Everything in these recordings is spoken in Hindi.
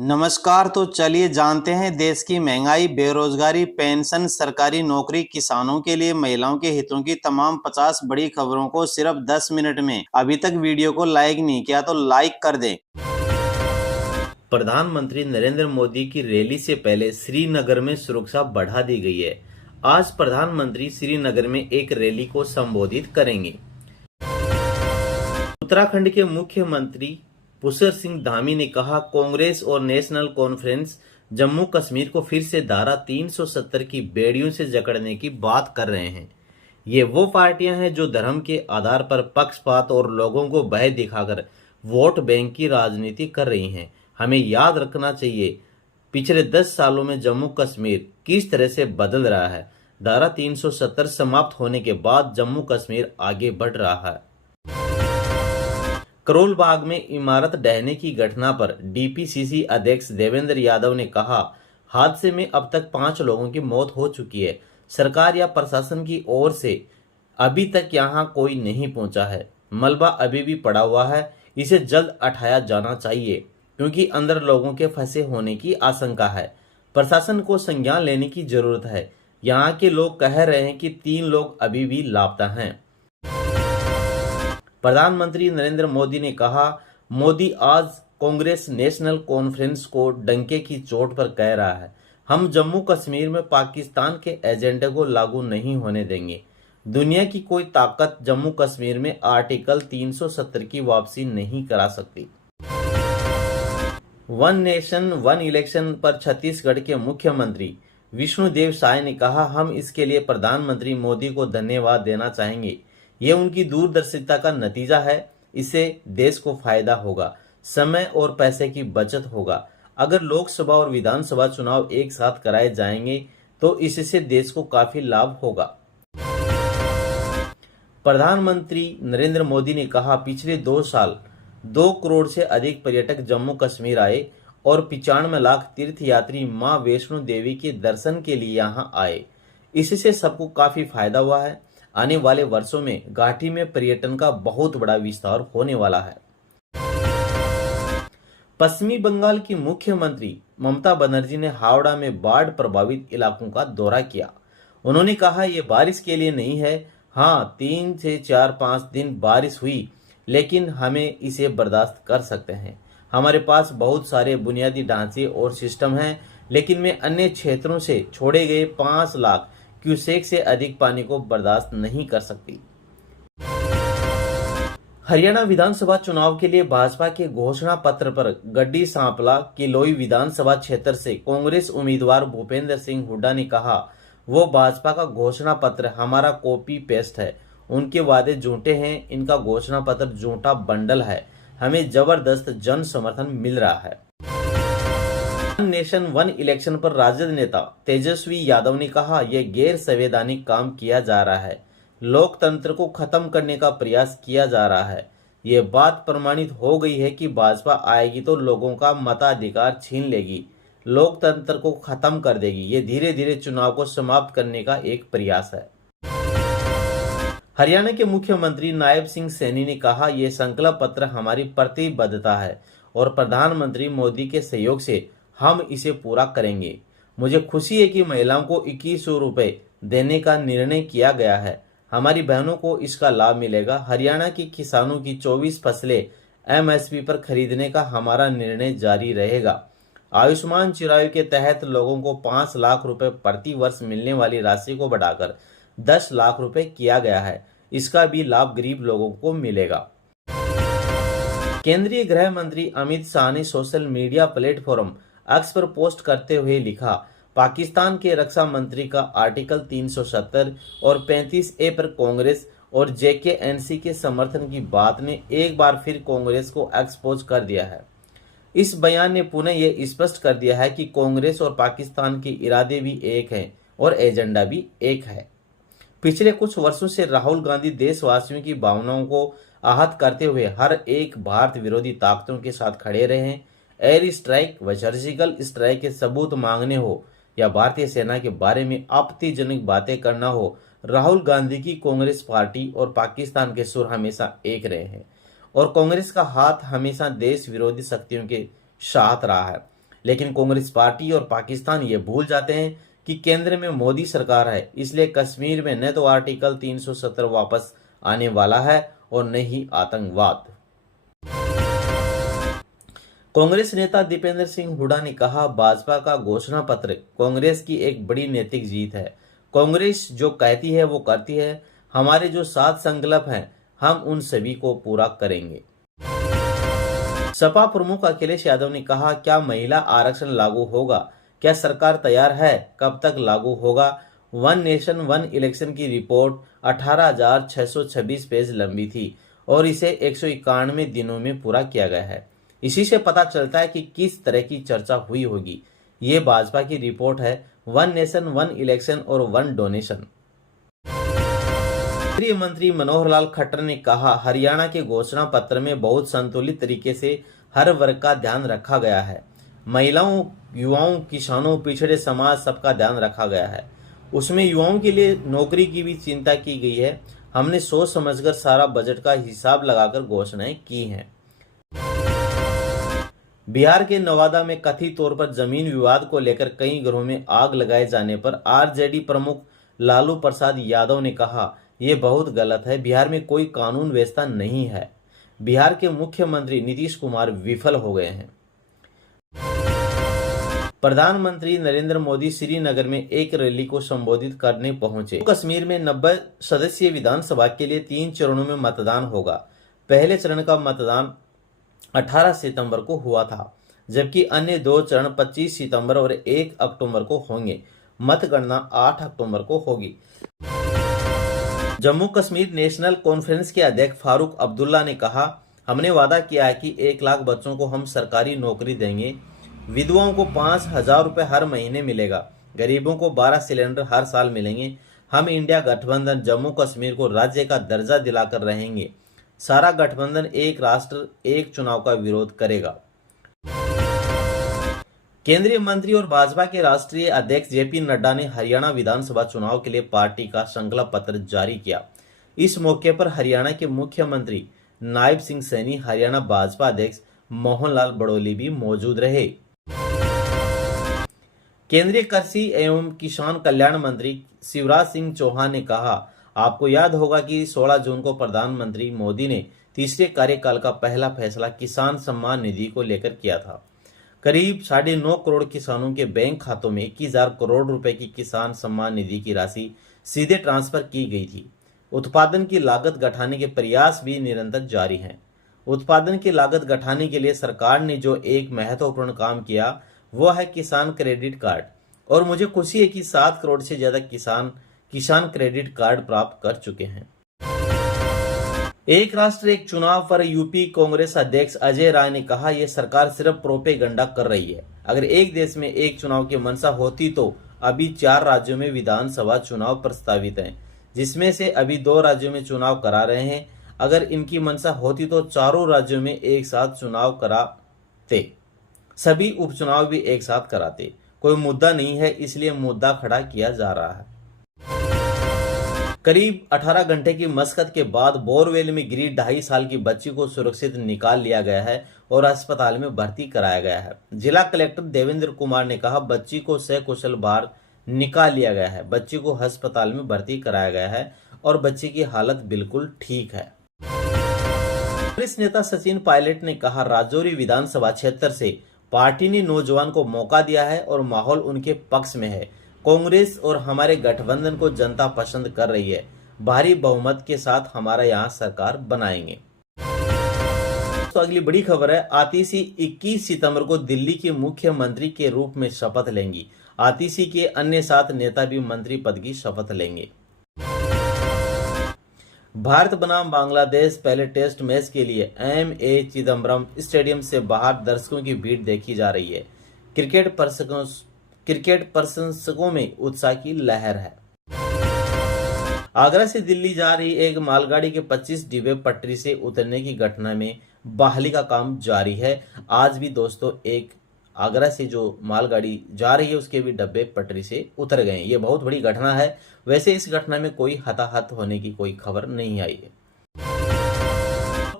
नमस्कार। तो चलिए जानते हैं देश की महंगाई, बेरोजगारी, पेंशन, सरकारी नौकरी, किसानों के लिए महिलाओं के हितों की तमाम 50 बड़ी खबरों को सिर्फ 10 मिनट में। अभी तक वीडियो को लाइक नहीं किया तो लाइक कर दें। प्रधानमंत्री नरेंद्र मोदी की रैली से पहले श्रीनगर में सुरक्षा बढ़ा दी गई है। आज प्रधानमंत्री श्रीनगर में एक रैली को संबोधित करेंगे। उत्तराखंड के मुख्यमंत्री पुष्कर सिंह धामी ने कहा, कांग्रेस और नेशनल कॉन्फ्रेंस जम्मू कश्मीर को फिर से धारा 370 की बेड़ियों से जकड़ने की बात कर रहे हैं। ये वो पार्टियां हैं जो धर्म के आधार पर पक्षपात और लोगों को भय दिखाकर वोट बैंक की राजनीति कर रही हैं। हमें याद रखना चाहिए पिछले 10 सालों में जम्मू कश्मीर किस तरह से बदल रहा है। धारा 370 समाप्त होने के बाद जम्मू कश्मीर आगे बढ़ रहा है। करोल बाग में इमारत ढहने की घटना पर डीपीसीसी अध्यक्ष देवेंद्र यादव ने कहा, हादसे में अब तक 5 लोगों की मौत हो चुकी है। सरकार या प्रशासन की ओर से अभी तक यहां कोई नहीं पहुंचा है। मलबा अभी भी पड़ा हुआ है, इसे जल्द हटाया जाना चाहिए क्योंकि अंदर लोगों के फंसे होने की आशंका है। प्रशासन को संज्ञान लेने की जरूरत है। यहाँ के लोग कह रहे हैं कि 3 लोग अभी भी लापता हैं। प्रधानमंत्री नरेंद्र मोदी ने कहा, मोदी आज कांग्रेस नेशनल कॉन्फ्रेंस को डंके की चोट पर कह रहा है, हम जम्मू कश्मीर में पाकिस्तान के एजेंडे को लागू नहीं होने देंगे। दुनिया की कोई ताकत जम्मू कश्मीर में आर्टिकल 370 की वापसी नहीं करा सकती। वन नेशन वन इलेक्शन पर छत्तीसगढ़ के मुख्यमंत्री विष्णुदेव साय ने कहा, हम इसके लिए प्रधानमंत्री मोदी को धन्यवाद देना चाहेंगे। ये उनकी दूरदर्शिता का नतीजा है। इससे देश को फायदा होगा, समय और पैसे की बचत होगा। अगर लोकसभा और विधानसभा चुनाव एक साथ कराए जाएंगे तो इससे देश को काफी लाभ होगा। प्रधानमंत्री नरेंद्र मोदी ने कहा, पिछले 2 साल 2 करोड़ से अधिक पर्यटक जम्मू कश्मीर आए और 95 लाख तीर्थयात्री मां वैष्णो देवी के दर्शन के लिए यहां आए। इससे सबको काफी फायदा हुआ है। आने वाले वर्षों में घाटी में पर्यटन का बहुत बड़ा विस्तार होने वाला है। पश्चिमी बंगाल की मुख्यमंत्री ममता बनर्जी ने हावड़ा में बाढ़ प्रभावित इलाकों का दौरा किया। उन्होंने कहा, यह बारिश के लिए नहीं है। हाँ, 3 से 4-5 दिन बारिश हुई, लेकिन हमें इसे बर्दाश्त कर सकते हैं। हमारे पास बहुत सारे बुनियादी ढांचे और सिस्टम हैं, लेकिन मैं अन्य क्षेत्रों से छोड़े गए 5 लाख क्यूसेक से अधिक पानी को बर्दाश्त नहीं कर सकती। हरियाणा विधानसभा चुनाव के लिए भाजपा के घोषणा पत्र पर गड्डी सांपला किलोई विधानसभा क्षेत्र से कांग्रेस उम्मीदवार भूपेंद्र सिंह हुड्डा ने कहा, वो भाजपा का घोषणा पत्र हमारा कॉपी पेस्ट है। उनके वादे झूठे हैं, इनका घोषणा पत्र झूठा बंडल है। हमें जबरदस्त जन समर्थन मिल रहा है। वन नेशन वन इलेक्शन पर राजद नेता तेजस्वी यादव ने कहा, यह गैर संवैधानिक काम किया जा रहा है। लोकतंत्र को खत्म करने का प्रयास किया जा रहा है। यह बात प्रमाणित हो गई है कि भाजपा आएगी तो लोगों का मताधिकार छीन लेगी, लोकतंत्र को खत्म कर देगी। ये धीरे धीरे चुनाव को समाप्त करने का एक प्रयास है। हरियाणा के मुख्यमंत्री नायब सिंह सैनी ने कहा, यह संकल्प पत्र हमारी प्रतिबद्धता है और प्रधानमंत्री मोदी के सहयोग से हम इसे पूरा करेंगे। मुझे खुशी है कि महिलाओं को 2100 रुपए देने का निर्णय किया गया है। हमारी बहनों को इसका लाभ मिलेगा। हरियाणा के किसानों की 24 फसलें एमएसपी पर खरीदने का हमारा निर्णय जारी रहेगा। आयुष्मान चिरायु के तहत लोगों को 5 लाख रुपए प्रति वर्ष मिलने वाली राशि को बढ़ाकर 10 लाख रुपए किया गया है। इसका भी लाभ गरीब लोगों को मिलेगा। केंद्रीय गृह मंत्री अमित शाह ने सोशल मीडिया प्लेटफॉर्म एक्स पर पोस्ट करते हुए लिखा, पाकिस्तान के रक्षा मंत्री का आर्टिकल 370 और 35A पर कांग्रेस और जेकेएनसी के समर्थन की बात ने एक बार फिर कांग्रेस को एक्सपोज कर दिया है। इस बयान ने पुनः यह स्पष्ट कर दिया है कि कांग्रेस और पाकिस्तान के इरादे भी एक हैं और एजेंडा भी एक है। पिछले कुछ वर्षों से राहुल गांधी देशवासियों की भावनाओं को आहत करते हुए हर एक भारत विरोधी ताकतों के साथ खड़े रहे हैं। एयर स्ट्राइक व सर्जिकल स्ट्राइक के सबूत मांगने हो या भारतीय सेना के बारे में आपत्तिजनक बातें करना हो, राहुल गांधी की कांग्रेस पार्टी और पाकिस्तान के सुर हमेशा एक रहे हैं और कांग्रेस का हाथ हमेशा देश विरोधी शक्तियों के साथ रहा है। लेकिन कांग्रेस पार्टी और पाकिस्तान ये भूल जाते हैं कि केंद्र में मोदी सरकार है, इसलिए कश्मीर में न तो आर्टिकल 370 वापस आने वाला है और न ही आतंकवाद। कांग्रेस नेता दीपेंद्र सिंह हुड्डा ने कहा, भाजपा का घोषणा पत्र कांग्रेस की एक बड़ी नैतिक जीत है। कांग्रेस जो कहती है वो करती है। हमारे जो 7 संकल्प हैं हम उन सभी को पूरा करेंगे। सपा प्रमुख अखिलेश यादव ने कहा, क्या महिला आरक्षण लागू होगा? क्या सरकार तैयार है? कब तक लागू होगा? वन नेशन वन इलेक्शन की रिपोर्ट 18,626 पेज लंबी थी और इसे 191 दिनों में पूरा किया गया है। इसी से पता चलता है कि किस तरह की चर्चा हुई होगी। ये भाजपा की रिपोर्ट है, वन नेशन वन इलेक्शन और वन डोनेशन। केंद्रीय मंत्री मनोहर लाल खट्टर ने कहा, हरियाणा के घोषणा पत्र में बहुत संतुलित तरीके से हर वर्ग का ध्यान रखा गया है। महिलाओं, युवाओं, किसानों, पिछड़े समाज सबका ध्यान रखा गया है। उसमें युवाओं के लिए नौकरी की भी चिंता की गई है। हमने सोच समझकर सारा बजट का हिसाब लगाकर घोषणाएं की हैं। बिहार के नवादा में कथित तौर पर जमीन विवाद को लेकर कई घरों में आग लगाए जाने पर आरजेडी प्रमुख लालू प्रसाद यादव ने कहा, यह बहुत गलत है। बिहार में कोई कानून व्यवस्था नहीं है। बिहार के मुख्यमंत्री नीतीश कुमार विफल हो गए हैं। प्रधानमंत्री नरेंद्र मोदी श्रीनगर में एक रैली को संबोधित करने पहुंचे। कश्मीर में 90 सदस्यीय विधानसभा के लिए 3 चरणों में मतदान होगा। पहले चरण का मतदान 18 सितंबर को हुआ था, जबकि अन्य 2 चरण 25 सितंबर और 1 अक्टूबर को होंगे। मतगणना 8 अक्टूबर को होगी। जम्मू कश्मीर नेशनल कॉन्फ्रेंस के अध्यक्ष फारूक अब्दुल्ला ने कहा, हमने वादा किया है कि 1 लाख बच्चों को हम सरकारी नौकरी देंगे। विधवाओं को 5,000 रुपए हर महीने मिलेगा। गरीबों को 12 सिलेंडर हर साल मिलेंगे। हम इंडिया गठबंधन जम्मू कश्मीर को राज्य का दर्जा दिलाकर रहेंगे। सारा गठबंधन एक राष्ट्र एक चुनाव का विरोध करेगा। केंद्रीय मंत्री और भाजपा के राष्ट्रीय अध्यक्ष जेपी नड्डा ने हरियाणा विधानसभा चुनाव के लिए पार्टी का संकल्प पत्र जारी किया। इस मौके पर हरियाणा के मुख्यमंत्री नायब सिंह सैनी, हरियाणा भाजपा अध्यक्ष मोहन लाल बड़ोली भी मौजूद रहे। केंद्रीय कृषि एवं किसान कल्याण मंत्री शिवराज सिंह चौहान ने कहा, आपको याद होगा कि 16 जून को प्रधानमंत्री मोदी ने तीसरे कार्यकाल का पहला फैसला किसान सम्मान निधि को लेकर किया था। करीब 9.5 करोड़ किसानों के बैंक खातों में 21,000 करोड़ रुपए की किसान सम्मान निधि की राशि सीधे ट्रांसफर की गई थी। उत्पादन की लागत घटाने के प्रयास भी निरंतर जारी हैं। उत्पादन की लागत घटाने के लिए सरकार ने जो एक महत्वपूर्ण काम किया वो है किसान क्रेडिट कार्ड, और मुझे खुशी है कि 7 करोड़ से ज्यादा किसान क्रेडिट कार्ड प्राप्त कर चुके हैं। एक राष्ट्र एक चुनाव पर यूपी कांग्रेस अध्यक्ष अजय राय ने कहा, यह सरकार सिर्फ प्रोपेगंडा कर रही है। अगर एक देश में एक चुनाव की मंशा होती तो अभी 4 राज्यों में विधानसभा चुनाव प्रस्तावित हैं, जिसमें से अभी 2 राज्यों में चुनाव करा रहे हैं। अगर इनकी मंशा होती तो चारों राज्यों में एक साथ चुनाव कराते, सभी उपचुनाव भी एक साथ कराते। कोई मुद्दा नहीं है, इसलिए मुद्दा खड़ा किया जा रहा है। करीब 18 घंटे की मशक्कत के बाद बोरवेल में गिरी 2.5 साल की बच्ची को सुरक्षित निकाल लिया गया है और अस्पताल में भर्ती कराया गया है। जिला कलेक्टर देवेंद्र कुमार ने कहा, बच्ची को सकुशल बाहर निकाल लिया गया है। बच्ची को अस्पताल में भर्ती कराया गया है और बच्ची की हालत बिल्कुल ठीक है। कांग्रेस नेता सचिन पायलट ने कहा, राजौरी विधानसभा क्षेत्र से पार्टी ने नौजवान को मौका दिया है और माहौल उनके पक्ष में है। कांग्रेस और हमारे गठबंधन को जनता पसंद कर रही है। भारी बहुमत के साथ हमारा यहाँ सरकार बनाएंगे। तो अगली बड़ी खबर है, आतिशी 21 सितंबर को दिल्ली की मुख्यमंत्री के रूप में शपथ लेंगी। आतिशी के अन्य 7 नेता भी मंत्री पद की शपथ लेंगे। भारत बनाम बांग्लादेश पहले टेस्ट मैच के लिए एम.ए. चिदम्बरम स्टेडियम से बाहर दर्शकों की भीड़ देखी जा रही है। क्रिकेट प्रशंसकों में उत्साह की लहर है। आगरा से दिल्ली जा रही एक मालगाड़ी के 25 डिब्बे पटरी से उतरने की घटना में बहाली का काम जारी है। आज भी दोस्तों एक आगरा से जो मालगाड़ी जा रही है उसके भी डब्बे पटरी से उतर गए। ये बहुत बड़ी घटना है। वैसे इस घटना में कोई हताहत होने की कोई खबर नहीं आई है।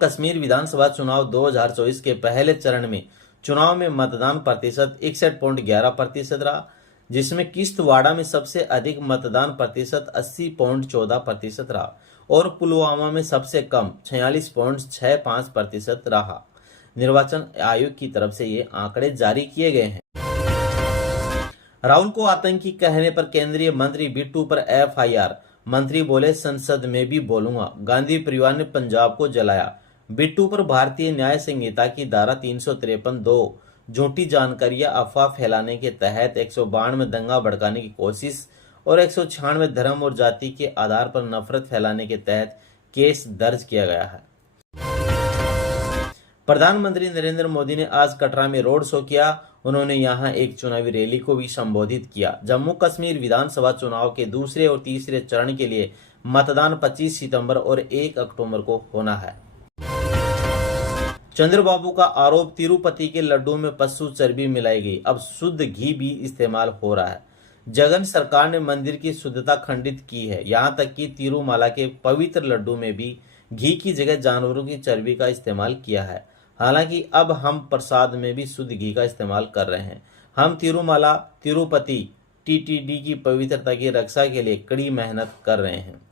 कश्मीर विधानसभा चुनाव 2024 के पहले चरण में चुनाव में मतदान प्रतिशत 61.11% रहा, जिसमें किश्तवाड़ा में सबसे अधिक मतदान प्रतिशत 80.14% रहा और पुलवामा में सबसे कम 46.65% रहा। निर्वाचन आयोग की तरफ से ये आंकड़े जारी किए गए हैं। राहुल को आतंकी कहने पर केंद्रीय मंत्री बिट्टू पर FIR, मंत्री बोले संसद में भी बोलूंगा। गांधी परिवार ने पंजाब को जलाया। बिट्टू पर भारतीय न्याय संहिता की धारा 353(2) झूठी जानकारियां अफवाह फैलाने के तहत 192 दंगा भड़काने की कोशिश और 196 धर्म और जाति के आधार पर नफरत फैलाने के तहत केस दर्ज किया गया है। प्रधानमंत्री नरेंद्र मोदी ने आज कटरा में रोड शो किया। उन्होंने यहां एक चुनावी रैली को भी संबोधित किया। जम्मू कश्मीर विधानसभा चुनाव के दूसरे और तीसरे चरण के लिए मतदान 25 सितंबर और 1 अक्टूबर को होना है। चंद्रबाबू का आरोप, तिरुपति के लड्डू में पशु चर्बी मिलाई गई, अब शुद्ध घी भी इस्तेमाल हो रहा है। जगन सरकार ने मंदिर की शुद्धता खंडित की है, यहां तक कि तिरुमाला के पवित्र लड्डू में भी घी की जगह जानवरों की चर्बी का इस्तेमाल किया है। हालांकि अब हम प्रसाद में भी शुद्ध घी का इस्तेमाल कर रहे हैं। हम तिरुमाला तिरुपति TTD की पवित्रता की रक्षा के लिए कड़ी मेहनत कर रहे हैं।